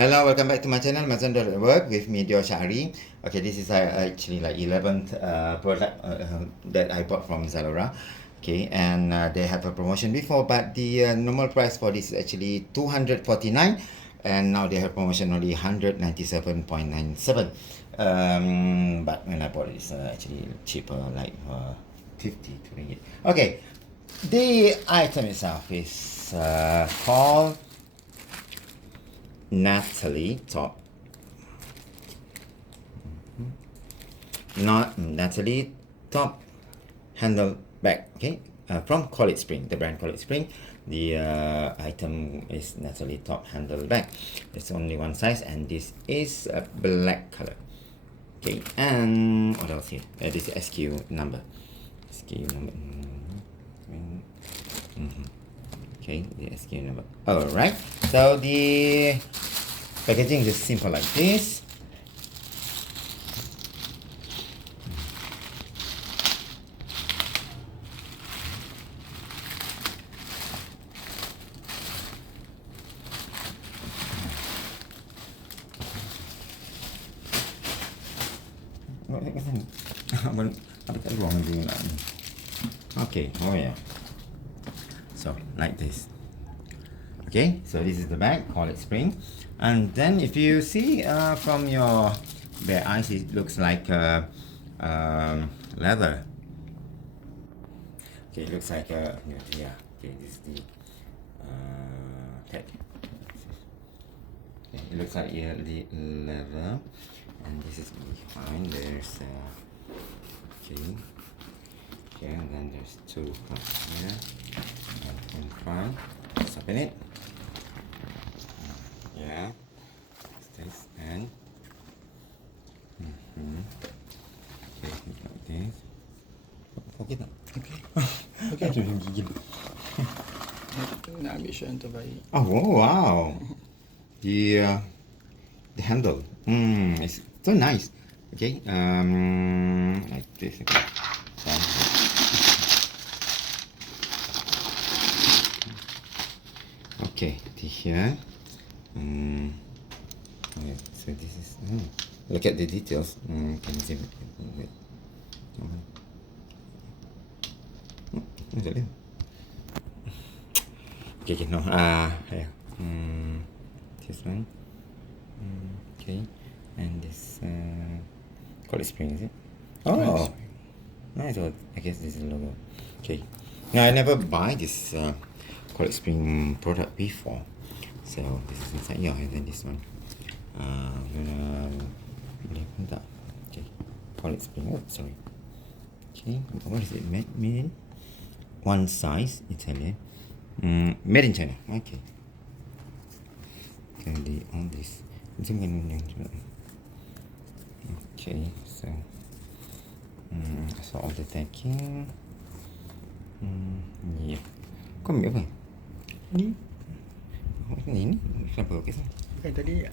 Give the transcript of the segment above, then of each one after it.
Hello, welcome back to my channel, Maison Dor Network, with me, Dior Shaari. Okay, this is actually like 11th product that I bought from Zalora. Okay, and they have a promotion before, but the normal price for this is actually 249, and now they have promotion only 197.97. But when I bought it, it's actually cheaper, like 52 ringgit. Okay, the item itself is called Natalie top. Not Natalie top handle bag. Okay, from College Spring, the brand College Spring. The item is Natalie top handle bag. It's only one size, and this is a black color. Okay, and what else here? This is SKU number. SKU number. Okay, the SKU number. Alright, so the packaging is simple like this. Okay, oh yeah. So like this. Okay, so this is the bag, College Spring. And then if you see from your bare eyes, it looks like leather. Okay, it looks like yeah. Okay, this is the tag. Okay, it looks like the leather, and this is behind. There's okay, okay, and then there's two here, and in front. Let's open it. Yeah, this and okay, like this. Okay tak? Okay. Okay. Nak ambil shot yang terbaik. Oh wow, the handle, it's so nice. Okay, like this. Okay. Okay, here. Yeah, so this is. Look at the details. Can you see? Wait. Okay, no. Yeah. This one. Okay, and this College Spring, is it? Oh, nice. So I guess this is the logo. Okay. Now I never buy this College Spring product before, so this is inside. Yeah, and then this one. Okay, College Spring. Oh, sorry. Okay, what is it? Made in one size, Italian. Made in China. Okay. Okay, all this. Okay, so so all the tagging. Yeah. Kau ambil apa? Ni? Ni? Kenapa? Okay, sah. Kan tadi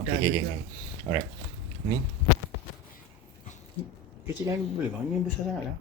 Okay. Alright. Ni? Kecilkan boleh bang? Ini besar sangat lah.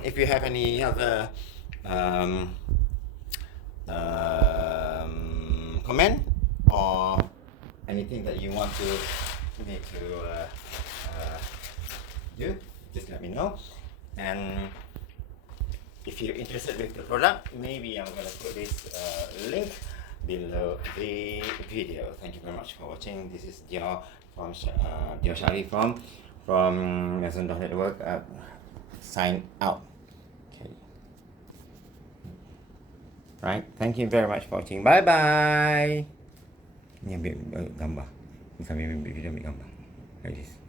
If you have any other comment or anything that you want me to do, just let me know. And if you're interested with the product, maybe I'm gonna put this link below the video. Thank you very much for watching. This is Dior from DiorShaari from from Maison Dor Network sign out. Okay. Right. Thank you very much for watching. Bye bye. Ni ambil gambar. Ni sambil ambil video, ambil gambar. Like this.